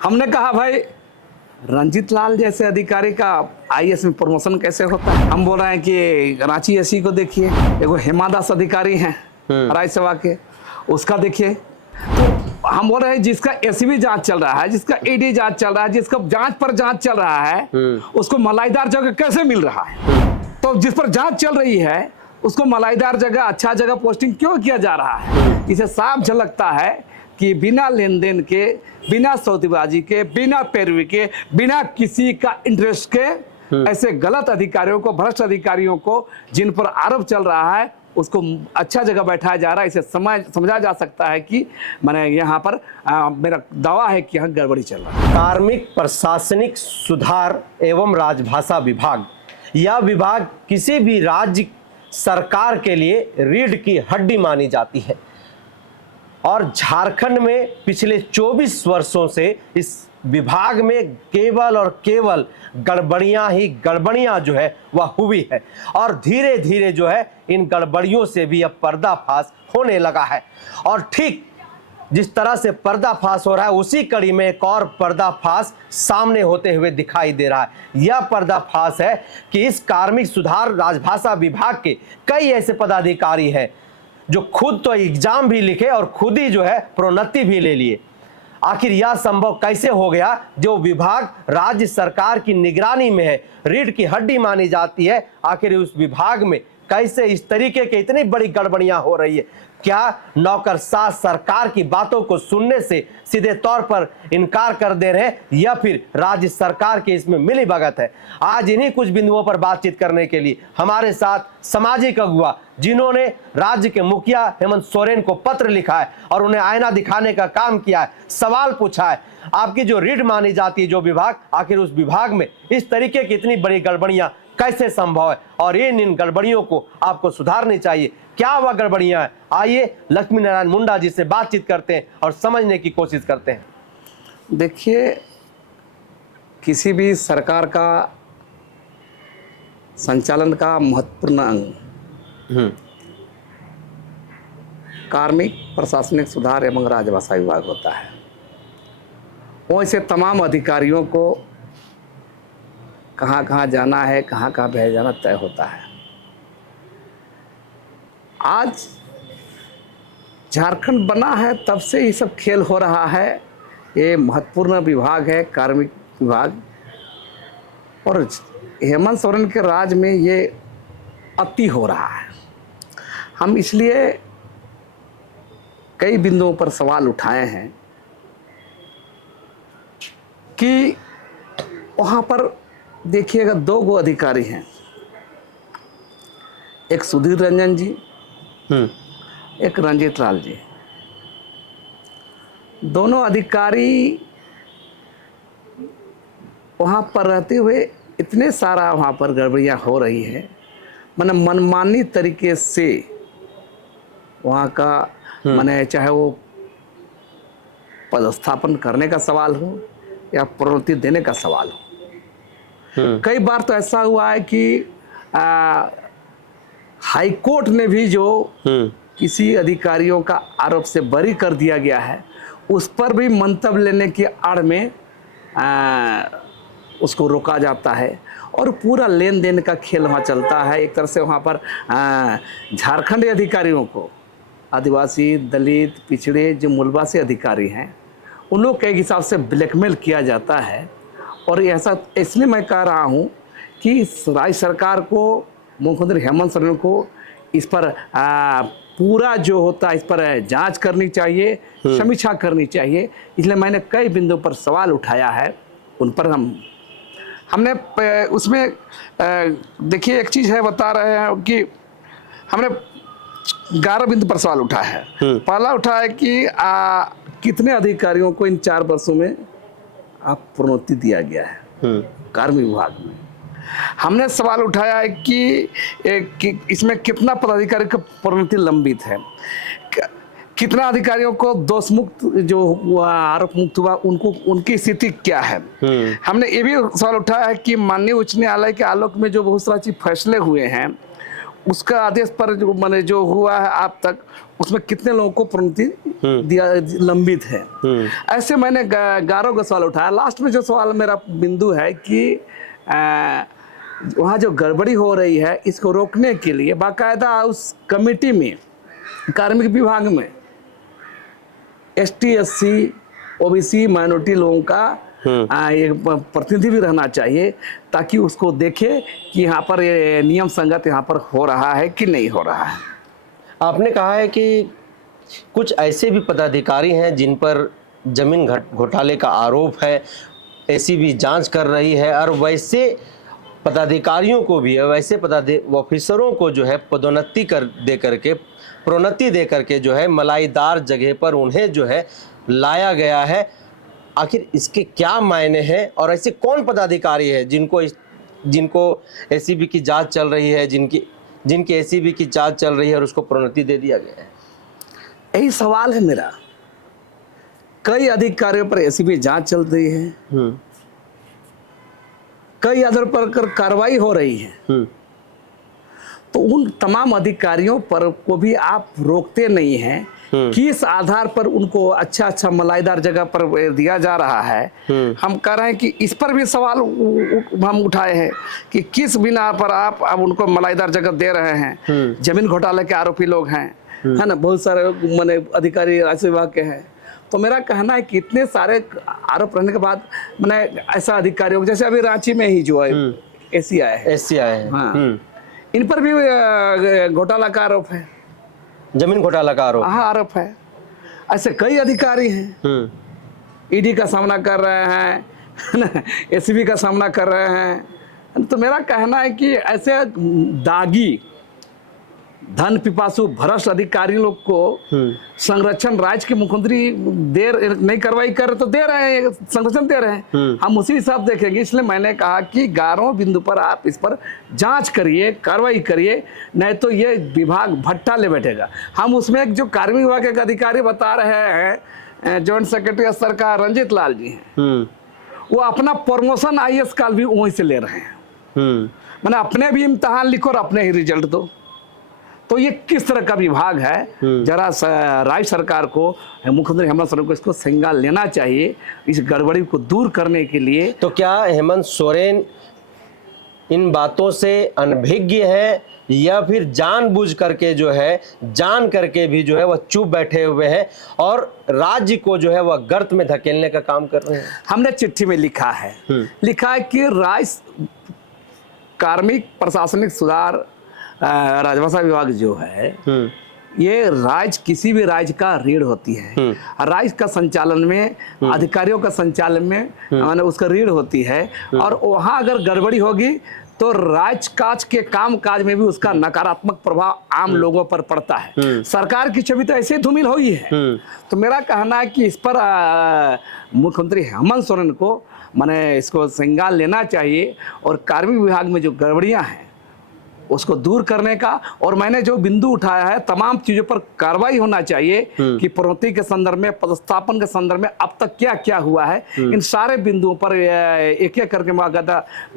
हमने कहा भाई रंजीत लाल जैसे अधिकारी का आईएएस में प्रमोशन कैसे होता है। हम बोल रहे हैं कि रांची एसी को देखिए, एगो हेमा दास अधिकारी हैं राज्यसभा के, उसका देखिए। तो हम बोल रहे हैं जिसका एसीबी जांच चल रहा है, जिसका ईडी जांच चल रहा है, जिसका जांच पर जांच चल रहा है, उसको मलाईदार जगह कैसे मिल रहा है? तो जिस पर जांच चल रही है उसको मलाईदार जगह, अच्छा जगह पोस्टिंग क्यों किया जा रहा है? इसे साफ झलकता है कि बिना लेन देन के, बिना सौदेबाजी के, बिना पैरवी के, बिना किसी का इंटरेस्ट के ऐसे गलत अधिकारियों को, भ्रष्ट अधिकारियों को जिन पर आरोप चल रहा है उसको अच्छा जगह बैठाया जा रहा है। इसे समझा जा सकता है कि मैंने यहाँ पर मेरा दावा है कि यहाँ गड़बड़ी चल रहा है। कार्मिक प्रशासनिक सुधार एवं राजभाषा विभाग, यह विभाग किसी भी राज्य सरकार के लिए रीढ़ की हड्डी मानी जाती है और झारखंड में पिछले 24 वर्षों से इस विभाग में केवल और केवल गड़बड़ियां जो है वह हुई है और धीरे धीरे जो है इन गड़बड़ियों से भी अब पर्दाफाश होने लगा है। और ठीक जिस तरह से पर्दाफाश हो रहा है उसी कड़ी में एक और पर्दाफाश सामने होते हुए दिखाई दे रहा है। यह पर्दाफाश है कि इस कार्मिक सुधार राजभाषा विभाग के कई ऐसे पदाधिकारी हैं जो खुद तो एग्जाम भी लिखे और खुद ही जो है प्रोन्नति भी ले लिए। आखिर यह संभव कैसे हो गया? जो विभाग राज्य सरकार की निगरानी में है, रीढ़ की हड्डी मानी जाती है, आखिर उस विभाग में कैसे इस तरीके की इतनी बड़ी गड़बड़ियां हो रही है? क्या नौकरशाह सरकार की बातों को सुनने से सीधे तौर पर इनकार कर दे रहे हैं या फिर राज्य सरकार के इसमें मिलीभगत है? आज इन्हीं कुछ बिंदुओं पर बातचीत करने के लिए हमारे साथ सामाजिक अगुवा, जिन्होंने राज्य के मुखिया हेमंत सोरेन को पत्र लिखा है और उन्हें आईना दिखाने का काम किया है, सवाल पूछा है, आपकी जो रीढ़ मानी जाती है जो विभाग, आखिर उस विभाग में इस तरीके की इतनी बड़ी गड़बड़ियां कैसे संभव है और इन गड़बड़ियों को आपको सुधारनी चाहिए। क्या वह गड़बड़ियां हैं? आइए लक्ष्मी नारायण मुंडा जी से बातचीत करते हैं और समझने की कोशिश करते हैं। देखिए, किसी भी सरकार का संचालन का महत्वपूर्ण अंग कार्मिक प्रशासनिक सुधार एवं राजभाषा विभाग होता है। वो ऐसे तमाम अधिकारियों को कहाँ कहाँ जाना है, कहाँ कहाँ भेजना तय होता है। आज झारखंड बना है तब से ये सब खेल हो रहा है। ये महत्वपूर्ण विभाग है कार्मिक विभाग और हेमंत सोरेन के राज में ये अति हो रहा है। हम इसलिए कई बिंदुओं पर सवाल उठाए हैं कि वहाँ पर देखिएगा 2 गो अधिकारी हैं, एक सुधीर रंजन जी, एक रंजीत लाल जी। दोनों अधिकारी वहाँ पर रहते हुए इतने सारा वहाँ पर गड़बड़ियाँ हो रही है, माने मनमानी तरीके से वहाँ का माने चाहे वो पदस्थापन करने का सवाल हो या प्रोन्नति देने का सवाल हो। कई बार तो ऐसा हुआ है कि हाई कोर्ट ने भी जो किसी अधिकारियों का आरोप से बरी कर दिया गया है उस पर भी मंतव्य लेने की आड़ में उसको रोका जाता है और पूरा लेन देन का खेल वहाँ चलता है। एक तरह से वहाँ पर झारखंडी अधिकारियों को, आदिवासी, दलित, पिछड़े जो मूलवासी अधिकारी हैं उन लोग के हिसाब से ब्लैकमेल किया जाता है। और ऐसा इसलिए मैं कह रहा हूँ कि राज्य सरकार को, मुख्यमंत्री हेमंत सोरेन को इस पर पूरा जो होता है इस पर जांच करनी चाहिए, समीक्षा करनी चाहिए। इसलिए मैंने कई बिंदुओं पर सवाल उठाया है, उन पर हमने उसमें देखिए एक चीज़ है, बता रहे हैं कि हमने 11 बिंदु पर सवाल उठाया है। पहला उठा है कि कितने अधिकारियों को इन 4 वर्षों में आप प्रोन्नति दिया गया है कार्मिक विभाग में। हमने सवाल उठाया है कि इसमें कितना पदाधिकारी का प्रोन्नति लंबित है, कितना अधिकारियों को दोष मुक्त जो आरोप मुक्त हुआ उनकी स्थिति क्या है। हमने ये भी सवाल उठाया है कि माननीय उच्च न्यायालय के आलोक में जो बहुत सारी फैसले हुए हैं उसका आदेश पर जो मैंने जो हुआ है आप तक, उसमें कितने लोगों को प्रोन्नति दिया लंबित है। ऐसे मैंने 11 का सवाल उठाया। लास्ट में जो सवाल मेरा बिंदु है कि वहाँ जो गड़बड़ी हो रही है इसको रोकने के लिए बाकायदा उस कमेटी में, कार्मिक विभाग में ST SC OBC माइनॉरिटी लोगों का एक प्रतिनिधि भी रहना चाहिए, ताकि उसको देखे कि यहाँ पर ये नियम संगत यहाँ पर हो रहा है कि नहीं हो रहा है। आपने कहा है कि कुछ ऐसे भी पदाधिकारी हैं जिन पर जमीन घोटाले का आरोप है, ACB जांच कर रही है, और वैसे पदाधिकारियों को भी, वैसे ऑफिसरों को जो है पदोन्नति प्रोन्नति दे करके जो है मलाईदार जगह पर उन्हें जो है लाया गया है। आखिर इसके क्या मायने हैं, और ऐसे कौन पदाधिकारी है जिनको ACB की जांच चल रही है, जिनकी ACB की जांच चल रही है और उसको प्रोन्नति दे दिया गया है? यही सवाल है मेरा। कई अधिकारियों पर ACB जांच चल रही है, कई आधार पर कार्रवाई हो रही है, तो उन तमाम अधिकारियों पर को भी आप रोकते नहीं हैं। किस आधार पर उनको अच्छा मलाईदार जगह पर दिया जा रहा है? हम कह रहे हैं कि इस पर भी सवाल हम उठाए हैं कि किस बिना पर आप अब उनको मलाईदार जगह दे रहे हैं। जमीन घोटाले के आरोपी लोग हैं, है ना, बहुत सारे माने अधिकारी राजस्व विभाग के हैं। तो मेरा कहना है कि इतने सारे आरोप रहने के बाद मैंने ऐसा अधिकारियों, जैसे अभी रांची में ही जो है SC आए हैं, हाँ, इन पर भी घोटाला का आरोप है, जमीन घोटाला का आरोप, हाँ, आरोप है। ऐसे कई अधिकारी हैं, ED का सामना कर रहे हैं, ACB का सामना कर रहे हैं। तो मेरा कहना है कि ऐसे दागी धन पिपासु भ्रष्ट अधिकारी लोग को संरक्षण राज्य के मुख्यमंत्री देर नहीं कार्रवाई कर रहे तो दे रहे हैं, संरक्षण दे रहे हैं। हम उसी हिसाब देखेंगे। इसलिए मैंने कहा कि 11 बिंदु पर आप इस पर जांच करिए, कार्रवाई करिए, नहीं तो ये विभाग भट्टा ले बैठेगा। हम उसमें एक जो कार्मिक विभाग के अधिकारी बता रहे हैं, जॉइंट सेक्रेटरी स्तर का रंजित लाल जी हैं, वो अपना प्रमोशन IAS काल भी वहीं से ले रहे हैं। मैंने अपने भी इम्तहान लिखो और अपने ही रिजल्ट दो। तो ये किस तरह का विभाग है? जरा राज्य सरकार को, मुख्यमंत्री हेमंत सोरेन को इसको संज्ञान लेना चाहिए, इस गड़बड़ी को दूर करने के लिए। तो क्या हेमंत सोरेन इन बातों से अनभिज्ञ है, या फिर जानबूझ करके जो है, जान करके भी जो है वह चुप बैठे हुए हैं और राज्य को जो है वह गर्त में धकेलने का काम कर रहे हैं? हमने चिट्ठी में लिखा है कि राज्य कार्मिक प्रशासनिक सुधार राजभाषा विभाग जो है, ये राज्य, किसी भी राज्य का रीढ़ होती है। राज्य का संचालन में, अधिकारियों का संचालन में माने उसका रीढ़ होती है, और वहाँ अगर गड़बड़ी होगी तो राजकाज के काम काज में भी उसका नकारात्मक प्रभाव आम लोगों पर पड़ता है। सरकार की छवि तो ऐसे ही धूमिल हुई है। तो मेरा कहना है कि इस पर मुख्यमंत्री हेमंत सोरेन को माने इसको संज्ञान लेना चाहिए, और कार्मिक विभाग में जो गड़बड़ियाँ हैं उसको दूर करने का, और मैंने जो बिंदु उठाया है तमाम चीजों पर कार्रवाई होना चाहिए कि प्रोन्नति के संदर्भ में, पदस्थापन के संदर्भ में अब तक क्या क्या हुआ है, इन सारे बिंदुओं पर एक एक करके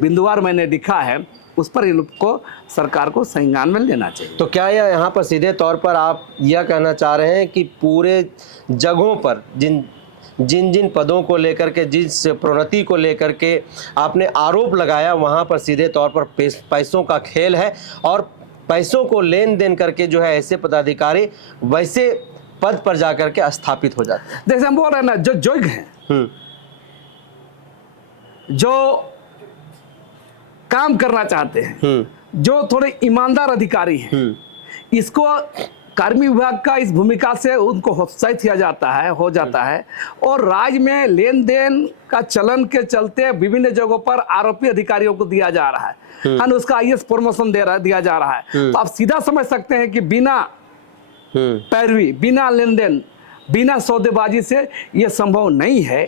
बिंदुवार मैंने लिखा है, उस पर इन को सरकार को संज्ञान में लेना चाहिए। तो क्या यह यहाँ पर सीधे तौर पर आप यह कहना चाह रहे हैं कि पूरे जगहों पर जिन पदों को लेकर के, जिस प्रोन्नति को लेकर के आपने आरोप लगाया, वहां पर सीधे तौर पर पैसों का खेल है, और पैसों को लेन देन करके जो है ऐसे पदाधिकारी वैसे पद पर जाकर के स्थापित हो जाते हैं? जैसे हम बोल रहे हैं ना, जो योग्य हैं, जो काम करना चाहते हैं, जो थोड़े ईमानदार अधिकारी हैं, इसको कार्मिक विभाग का इस भूमिका से उनको हतोत्साहित किया जाता है, हो जाता है, और राज्य में लेन देन का चलन के चलते विभिन्न जगहों पर आरोपी अधिकारियों को दिया जा रहा है, उसका IAS प्रमोशन दिया जा रहा है। तो आप सीधा समझ सकते हैं कि बिना पैरवी, बिना लेन देन, बिना सौदेबाजी से ये संभव नहीं है।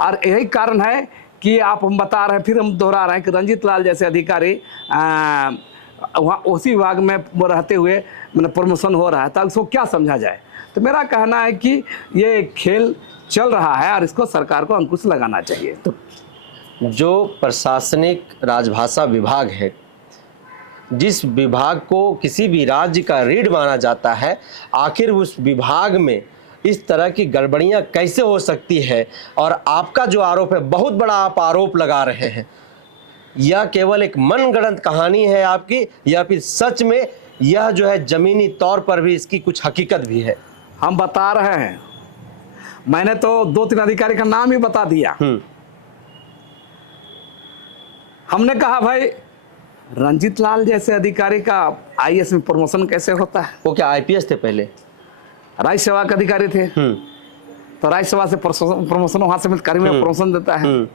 और यही कारण है कि हम बता रहे हैं, फिर हम दोहरा रहे हैं कि रंजित लाल जैसे अधिकारी वहाँ उसी विभाग में रहते हुए मतलब प्रमोशन हो रहा है, तो उसको क्या समझा जाए? तो मेरा कहना है कि ये खेल चल रहा है और इसको सरकार को अंकुश लगाना चाहिए। तो जो प्रशासनिक राजभाषा विभाग है, जिस विभाग को किसी भी राज्य का रीढ़ माना जाता है, आखिर उस विभाग में इस तरह की गड़बड़ियां कैसे हो सकती है? और आपका जो आरोप है, बहुत बड़ा आप आरोप लगा रहे हैं, यह केवल एक मनगढ़ंत कहानी है आपकी, या फिर सच में यह जो है जमीनी तौर पर भी इसकी कुछ हकीकत भी है? हम बता रहे हैं, मैंने तो 2-3 अधिकारी का नाम ही बता दिया। हमने कहा भाई रंजीत लाल जैसे अधिकारी का आईएएस में प्रमोशन कैसे होता है? वो क्या आईपीएस थे पहले? राज्य सेवा के अधिकारी थे, तो राज्य सेवा से प्रमोशन वहां से कर्मी में प्रमोशन देता है।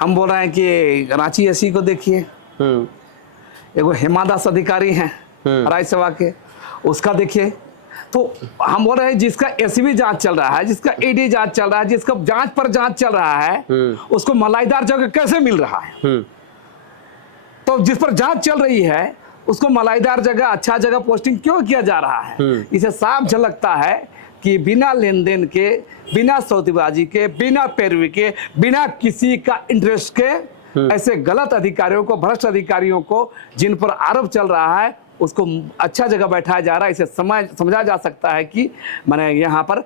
हम बोल रहे हैं कि रांची एससी को देखिए, एगो हेमा दास अधिकारी हैं राज्य सेवा के, उसका देखिए। तो हम बोल रहे हैं जिसका एसीबी जांच चल रहा है, जिसका ईडी जांच चल रहा है, जिसका जांच पर जांच चल रहा है, उसको मलाईदार जगह कैसे मिल रहा है? तो जिस पर जांच चल रही है उसको मलाईदार जगह, अच्छा जगह पोस्टिंग क्यों किया जा रहा है? इसे साफ झलकता है कि बिना लेन देन के, बिना सौदेबाजी के, बिना पैरवी के, बिना किसी का इंटरेस्ट के ऐसे गलत अधिकारियों को, भ्रष्ट अधिकारियों को जिन पर आरोप चल रहा है, उसको अच्छा जगह बैठाया जा रहा है। इसे समझा जा सकता है कि मैंने यहाँ पर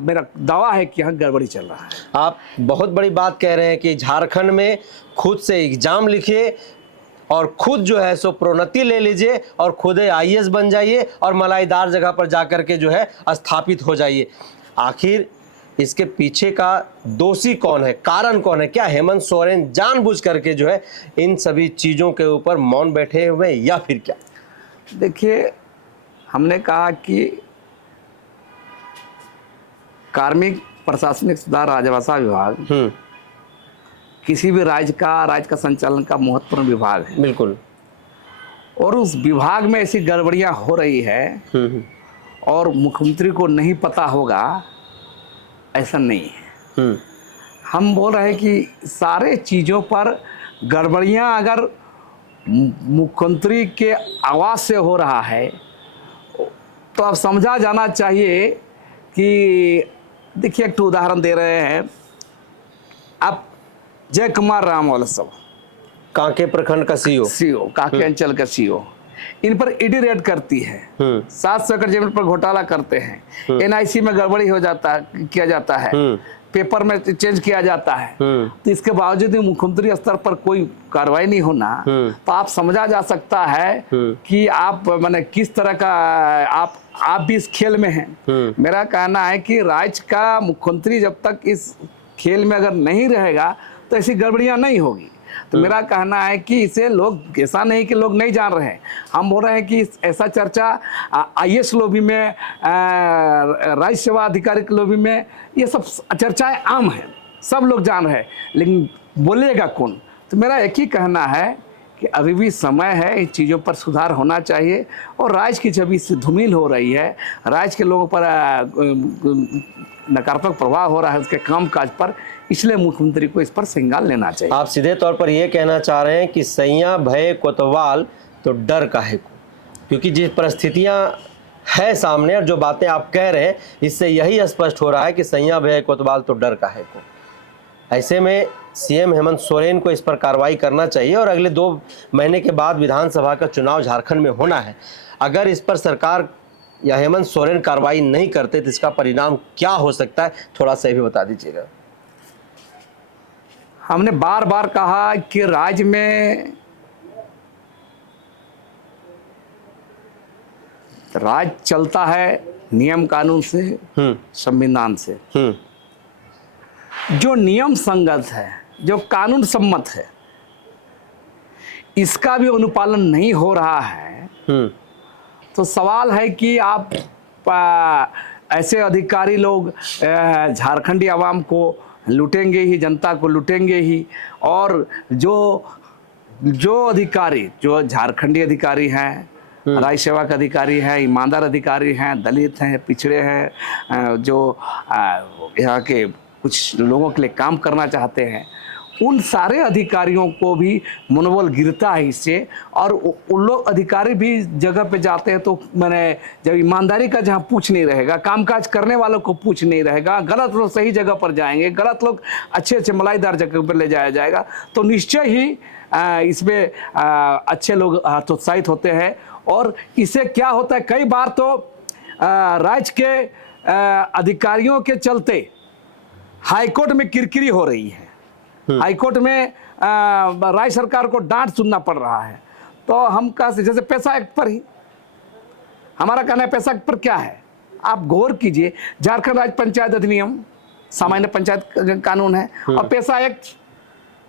मेरा दावा है कि यहाँ गड़बड़ी चल रहा है। आप बहुत बड़ी बात कह रहे हैं कि झारखंड में खुद से एग्जाम लिखिए और खुद जो है सो प्रोन्नति ले लीजिए और खुद आईएएस बन जाइए और मलाईदार जगह पर जाकर के जो है स्थापित हो जाइए। आखिर इसके पीछे का दोषी कौन है, कारण कौन है? क्या हेमंत सोरेन जानबूझ करके जो है इन सभी चीज़ों के ऊपर मौन बैठे हुए, या फिर क्या? देखिए, हमने कहा कि कार्मिक प्रशासनिक सुधार राजभाषा विभाग किसी भी राज्य का संचालन का महत्वपूर्ण विभाग है। बिल्कुल। और उस विभाग में ऐसी गड़बड़ियां हो रही है और मुख्यमंत्री को नहीं पता होगा, ऐसा नहीं है। हम बोल रहे हैं कि सारे चीज़ों पर गड़बड़ियां अगर मुख्यमंत्री के आवाज़ से हो रहा है तो अब समझा जाना चाहिए कि देखिए, एक उदाहरण दे रहे हैं आप, जय कुमार रामवाल साहब, कांके प्रखंड का सीओ, कांके अंचल का सीओ, इन पर ईडी रेड करती है, 700 एकड़ जमीन पर घोटाला करते हैं, एनआईसी में गड़बड़ी हो जाता है, किया जाता है, पेपर में चेंज किया जाता है, तो इसके बावजूद भी मुख्यमंत्री स्तर पर कोई कार्रवाई नहीं होना, तो आप समझा जा सकता है कि आप माने किस तरह का आप भी इस खेल में हैं। मेरा कहना है कि राज्य का मुख्यमंत्री जब तक इस खेल में अगर नहीं रहेगा तो ऐसी गड़बड़ियां नहीं होगी। तो मेरा कहना है कि इसे लोग, ऐसा नहीं कि लोग नहीं जान रहे हैं, हम बोल रहे हैं कि ऐसा चर्चा आईएएस लॉबी में, राज्य सेवा अधिकारी के लॉबी में, ये सब चर्चाएं आम हैं, सब लोग जान रहे हैं, लेकिन बोलेगा कौन? तो मेरा एक ही कहना है कि अभी भी समय है, इन चीज़ों पर सुधार होना चाहिए। और राज्य की छवि से धूमिल हो रही है, राज्य के लोगों पर नकारात्मक प्रभाव हो रहा है उसके काम काज पर, इसलिए मुख्यमंत्री को इस पर संज्ञान लेना चाहिए। आप सीधे तौर पर यह कहना चाह रहे हैं कि सैया भय कोतवाल तो डर काहे को? क्योंकि जिस परिस्थितियां है सामने और जो बातें आप कह रहे हैं, इससे यही स्पष्ट हो रहा है कि सैया भय कोतवाल तो डर काहे को। ऐसे में सीएम हेमंत सोरेन को इस पर कार्रवाई करना चाहिए और अगले 2 महीने के बाद विधानसभा का चुनाव झारखंड में होना है। अगर इस पर सरकार या हेमंत सोरेन कार्रवाई नहीं करते तो इसका परिणाम क्या हो सकता है, थोड़ा सा भी बता दीजिएगा। हमने बार बार कहा कि राज्य में राज्य चलता है नियम कानून से, संविधान से। जो नियम संगत है, जो कानून सम्मत है, इसका भी अनुपालन नहीं हो रहा है, तो सवाल है कि आप ऐसे अधिकारी लोग झारखंडी आवाम को लूटेंगे ही, जनता को लूटेंगे ही। और जो अधिकारी, जो झारखंडी अधिकारी हैं, राज्य सेवा के अधिकारी हैं, ईमानदार अधिकारी हैं, दलित हैं, पिछड़े हैं, जो यहाँ के कुछ लोगों के लिए काम करना चाहते हैं, उन सारे अधिकारियों को भी मनोबल गिरता है इससे, और उन लोग अधिकारी भी जगह पे जाते हैं तो मैंने जब ईमानदारी का जहाँ पूछ नहीं रहेगा, कामकाज करने वालों को पूछ नहीं रहेगा, गलत लोग सही जगह पर जाएंगे, गलत लोग अच्छे अच्छे मलाईदार जगह पर ले जाया जाएगा, तो निश्चय ही इसमें अच्छे लोग हतोत्साहित होते हैं। और इससे क्या होता है, कई बार तो राज्य के अधिकारियों के चलते हाईकोर्ट में किरकिरी हो रही है, हाईकोर्ट में राज्य सरकार को डांट सुनना पड़ रहा है। तो हम जैसे पैसा एक्ट पर ही हमारा कहना है, पैसा एक्ट पर क्या है, आप गौर कीजिए, झारखंड राज्य पंचायत अधिनियम सामान्य पंचायत कानून है, और पैसा एक्ट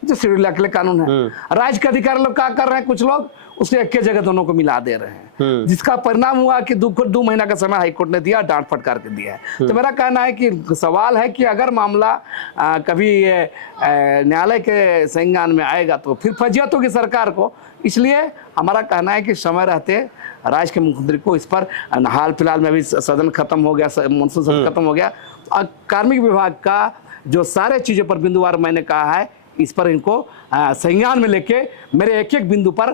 जो शेड्यूल एक्ट के लिए कानून है। राज्य के अधिकारी लोग क्या कर रहे हैं, कुछ लोग उसके एक जगह दोनों को मिला दे रहे हैं, जिसका परिणाम हुआ कि 2 महीना का समय हाईकोर्ट ने दिया, डांट फटकार के दिया है। तो मेरा कहना है कि सवाल है कि अगर मामला कभी न्यायालय के संज्ञान में आएगा तो फिर फजियत होगी सरकार को। इसलिए हमारा कहना है कि समय रहते राज्य के मुख्यमंत्री को इस पर, हाल फिलहाल में अभी सदन खत्म हो गया, मानसून सत्र खत्म हो गया, कार्मिक विभाग का जो सारे चीजों पर बिंदुवार मैंने कहा है, इस पर इनको संज्ञान में लेके मेरे एक एक बिंदु पर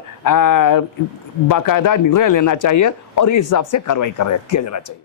बाकायदा निर्णय लेना चाहिए और इस हिसाब से कार्रवाई किया जाना चाहिए।